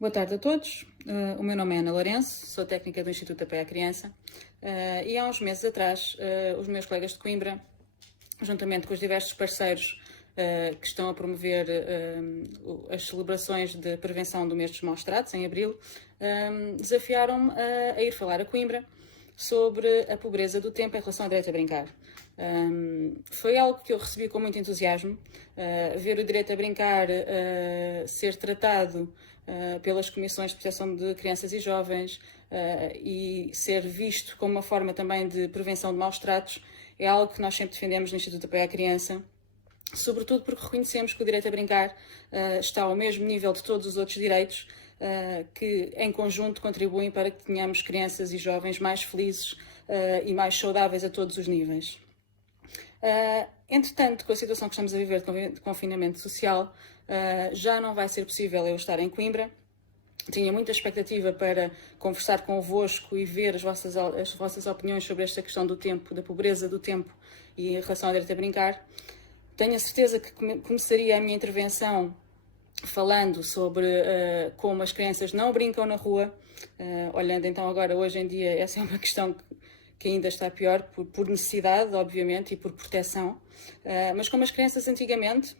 Boa tarde a todos. O meu nome é Ana Lourenço, sou técnica do Instituto Apoio à Criança e há uns meses atrás os meus colegas de Coimbra, juntamente com os diversos parceiros que estão a promover as celebrações de prevenção do mês dos maus-tratos, em abril, desafiaram-me a ir falar a Coimbra sobre a pobreza do tempo em relação ao direito a brincar. Foi algo que eu recebi com muito entusiasmo, ver o direito a brincar ser tratado pelas Comissões de Proteção de Crianças e Jovens e ser visto como uma forma também de prevenção de maus-tratos é algo que nós sempre defendemos no Instituto de Apoio à Criança, sobretudo porque reconhecemos que o direito a brincar está ao mesmo nível de todos os outros direitos que, em conjunto, contribuem para que tenhamos crianças e jovens mais felizes e mais saudáveis a todos os níveis. Entretanto, com a situação que estamos a viver de confinamento social, já não vai ser possível eu estar em Coimbra. Tinha muita expectativa para conversar convosco e ver as vossas opiniões sobre esta questão do tempo, da pobreza do tempo e em relação ao direito a brincar. Tenho a certeza que começaria a minha intervenção falando sobre como as crianças não brincam na rua. Olhando então agora, hoje em dia, essa é uma questão que ainda está pior, por necessidade, obviamente, e por proteção. Mas como as crianças antigamente,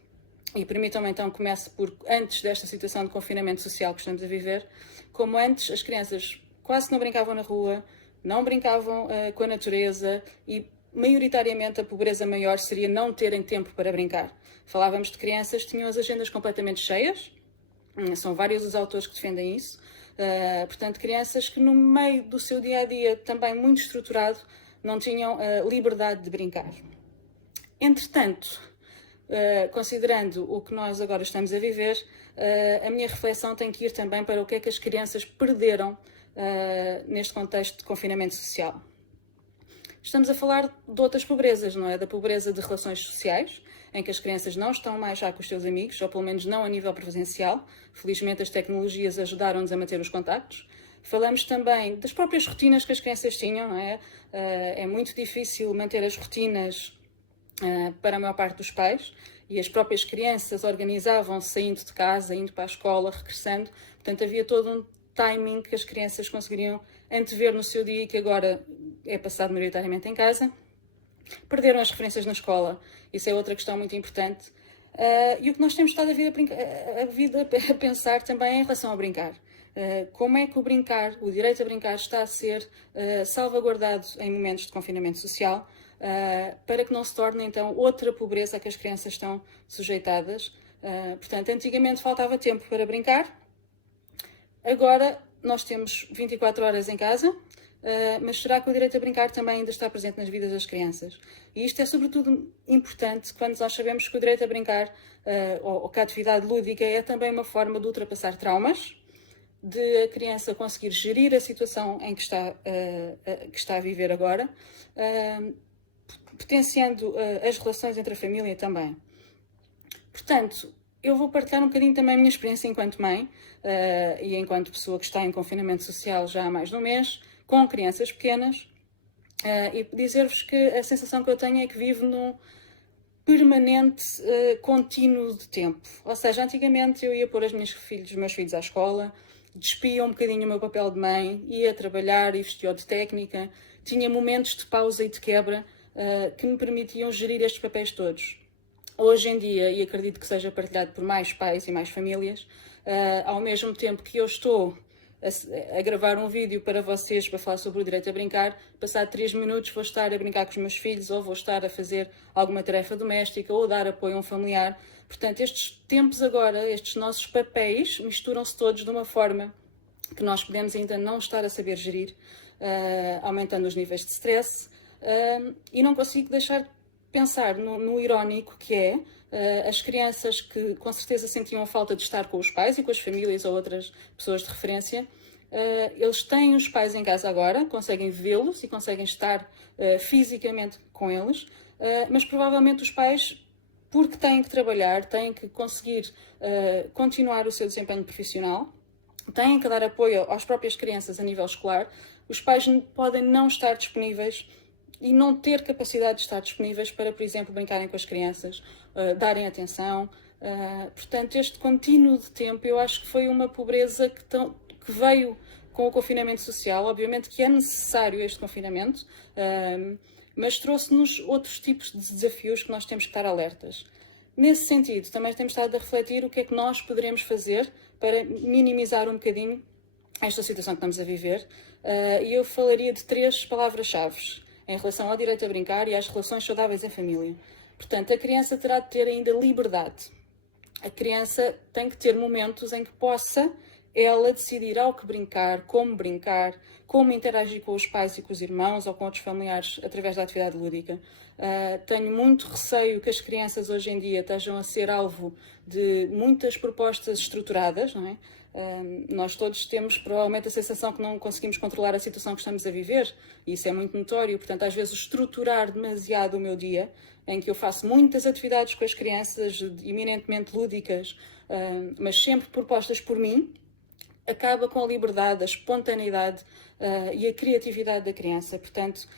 e permitam-me então comece por antes desta situação de confinamento social que estamos a viver, como antes as crianças quase não brincavam na rua, não brincavam com a natureza e maioritariamente a pobreza maior seria não terem tempo para brincar. Falávamos de crianças que tinham as agendas completamente cheias, são vários os autores que defendem isso, portanto crianças que no meio do seu dia-a-dia também muito estruturado não tinham liberdade de brincar. Entretanto, considerando o que nós agora estamos a viver, a minha reflexão tem que ir também para o que é que as crianças perderam neste contexto de confinamento social. Estamos a falar de outras pobrezas, não é? Da pobreza de relações sociais, em que as crianças não estão mais já com os seus amigos, ou pelo menos não a nível presencial. Felizmente as tecnologias ajudaram-nos a manter os contactos. Falamos também das próprias rotinas que as crianças tinham, não é? É muito difícil manter as rotinas para a maior parte dos pais, e as próprias crianças organizavam-se saindo de casa, indo para a escola, regressando. Portanto, havia todo um timing que as crianças conseguiriam antever no seu dia e que agora é passado maioritariamente em casa. Perderam as referências na escola, isso é outra questão muito importante. E o que nós temos estado a pensar também é em relação ao brincar. Como é que o brincar, o direito a brincar, está a ser salvaguardado em momentos de confinamento social, para que não se torne então outra pobreza a que as crianças estão sujeitadas. Portanto, antigamente faltava tempo para brincar, agora nós temos 24 horas em casa, mas será que o direito a brincar também ainda está presente nas vidas das crianças? E isto é sobretudo importante quando nós sabemos que o direito a brincar, ou que a atividade lúdica é também uma forma de ultrapassar traumas, de a criança conseguir gerir a situação em que está a viver agora, potenciando as relações entre a família também. Portanto, eu vou partilhar um bocadinho também a minha experiência enquanto mãe e enquanto pessoa que está em confinamento social já há mais de um mês, com crianças pequenas, e dizer-vos que a sensação que eu tenho é que vivo num permanente contínuo de tempo. Ou seja, antigamente eu ia pôr os meus filhos à escola, despia um bocadinho o meu papel de mãe, ia trabalhar e vestia de técnica, tinha momentos de pausa e de quebra que me permitiam gerir estes papéis todos. Hoje em dia, e acredito que seja partilhado por mais pais e mais famílias, ao mesmo tempo que eu estou a gravar um vídeo para vocês para falar sobre o direito a brincar, passado 3 minutos vou estar a brincar com os meus filhos ou vou estar a fazer alguma tarefa doméstica ou dar apoio a um familiar. Portanto, estes tempos agora, estes nossos papéis misturam-se todos de uma forma que nós podemos ainda não estar a saber gerir, aumentando os níveis de stress, e não consigo deixar de pensar no irónico que é as crianças que com certeza sentiam a falta de estar com os pais e com as famílias ou outras pessoas de referência. Eles têm os pais em casa agora, conseguem vê-los e conseguem estar fisicamente com eles, mas provavelmente os pais, porque têm que trabalhar, têm que conseguir continuar o seu desempenho profissional, têm que dar apoio às próprias crianças a nível escolar, os pais podem não estar disponíveis e não ter capacidade de estar disponíveis para, por exemplo, brincarem com as crianças, darem atenção. Portanto, este contínuo de tempo, eu acho que foi uma pobreza que veio com o confinamento social. Obviamente que é necessário este confinamento, mas trouxe-nos outros tipos de desafios que nós temos que estar alertas. Nesse sentido, também temos estado a refletir o que é que nós poderemos fazer para minimizar um bocadinho esta situação que estamos a viver. E eu falaria de 3 palavras-chave em relação ao direito a brincar e às relações saudáveis em família. Portanto, a criança terá de ter ainda liberdade. A criança tem que ter momentos em que possa ela decidir ao que brincar, como interagir com os pais e com os irmãos ou com outros familiares através da atividade lúdica. Tenho muito receio que as crianças hoje em dia estejam a ser alvo de muitas propostas estruturadas, não é? Nós todos temos provavelmente a sensação que não conseguimos controlar a situação que estamos a viver, e isso é muito notório. Portanto, às vezes estruturar demasiado o meu dia, em que eu faço muitas atividades com as crianças, eminentemente lúdicas, mas sempre propostas por mim, acaba com a liberdade, a espontaneidade e a criatividade da criança. Portanto,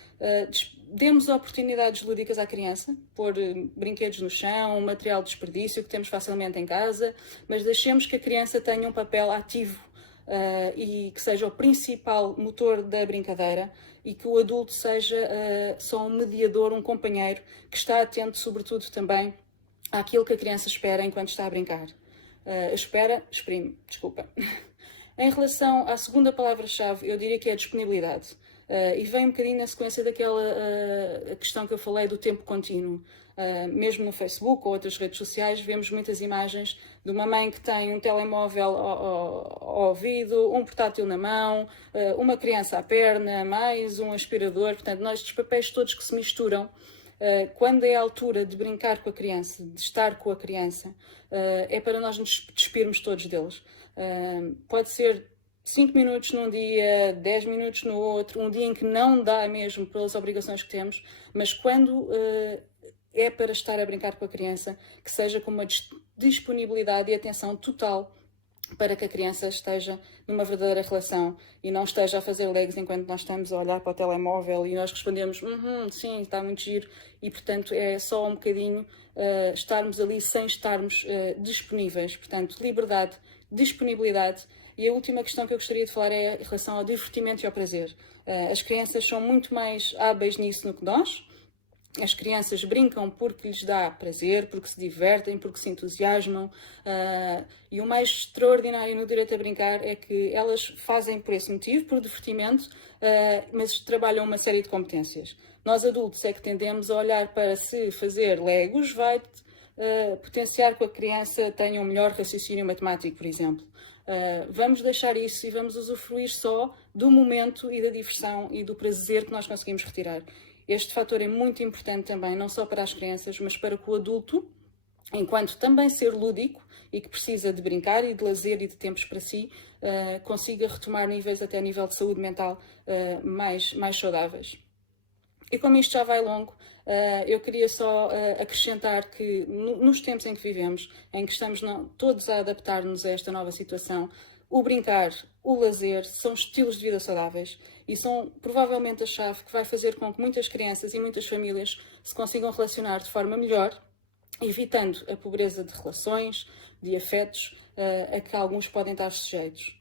demos oportunidades lúdicas à criança, pôr brinquedos no chão, material de desperdício que temos facilmente em casa, mas deixemos que a criança tenha um papel ativo e que seja o principal motor da brincadeira, e que o adulto seja só um mediador, um companheiro, que está atento sobretudo também àquilo que a criança espera enquanto está a brincar. Desculpa. Em relação à segunda palavra-chave, eu diria que é a disponibilidade. E vem um bocadinho na sequência daquela questão que eu falei do tempo contínuo. Mesmo no Facebook ou outras redes sociais, vemos muitas imagens de uma mãe que tem um telemóvel ao ouvido, um portátil na mão, uma criança à perna, mais um aspirador. Portanto, estes papéis todos que se misturam, quando é a altura de brincar com a criança, de estar com a criança, é para nós nos despirmos todos deles. Pode ser 5 minutos num dia, 10 minutos no outro, um dia em que não dá mesmo pelas obrigações que temos, mas quando é para estar a brincar com a criança, que seja com uma disponibilidade e atenção total para que a criança esteja numa verdadeira relação e não esteja a fazer legs enquanto nós estamos a olhar para o telemóvel e nós respondemos, sim, está muito giro, e portanto é só um bocadinho estarmos ali sem estarmos disponíveis. Portanto, liberdade, disponibilidade. E a última questão que eu gostaria de falar é em relação ao divertimento e ao prazer. As crianças são muito mais hábeis nisso do que nós. As crianças brincam porque lhes dá prazer, porque se divertem, porque se entusiasmam. E o mais extraordinário no direito a brincar é que elas fazem por esse motivo, por divertimento, mas trabalham uma série de competências. Nós adultos é que tendemos a olhar para se fazer legos vai potenciar que a criança tenha um melhor raciocínio matemático, por exemplo. Vamos deixar isso e vamos usufruir só do momento e da diversão e do prazer que nós conseguimos retirar. Este fator é muito importante também, não só para as crianças, mas para que o adulto, enquanto também ser lúdico e que precisa de brincar e de lazer e de tempos para si, consiga retomar níveis até a nível de saúde mental mais saudáveis. E como isto já vai longo, eu queria só acrescentar que nos tempos em que vivemos, em que estamos todos a adaptar-nos a esta nova situação, o brincar, o lazer, são estilos de vida saudáveis e são provavelmente a chave que vai fazer com que muitas crianças e muitas famílias se consigam relacionar de forma melhor, evitando a pobreza de relações, de afetos, a que alguns podem estar sujeitos.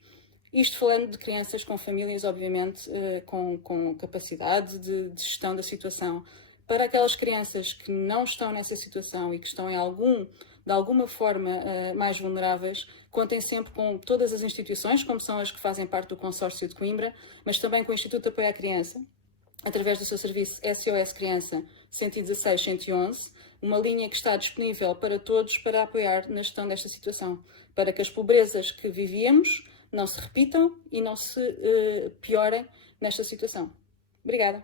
Isto falando de crianças com famílias, obviamente, com capacidade de gestão da situação. Para aquelas crianças que não estão nessa situação e que estão de alguma forma mais vulneráveis, contem sempre com todas as instituições, como são as que fazem parte do consórcio de Coimbra, mas também com o Instituto de Apoio à Criança, através do seu serviço SOS Criança 116-111, uma linha que está disponível para todos para apoiar na gestão desta situação, para que as pobrezas que vivíamos não se repitam e não se piorem nesta situação. Obrigada.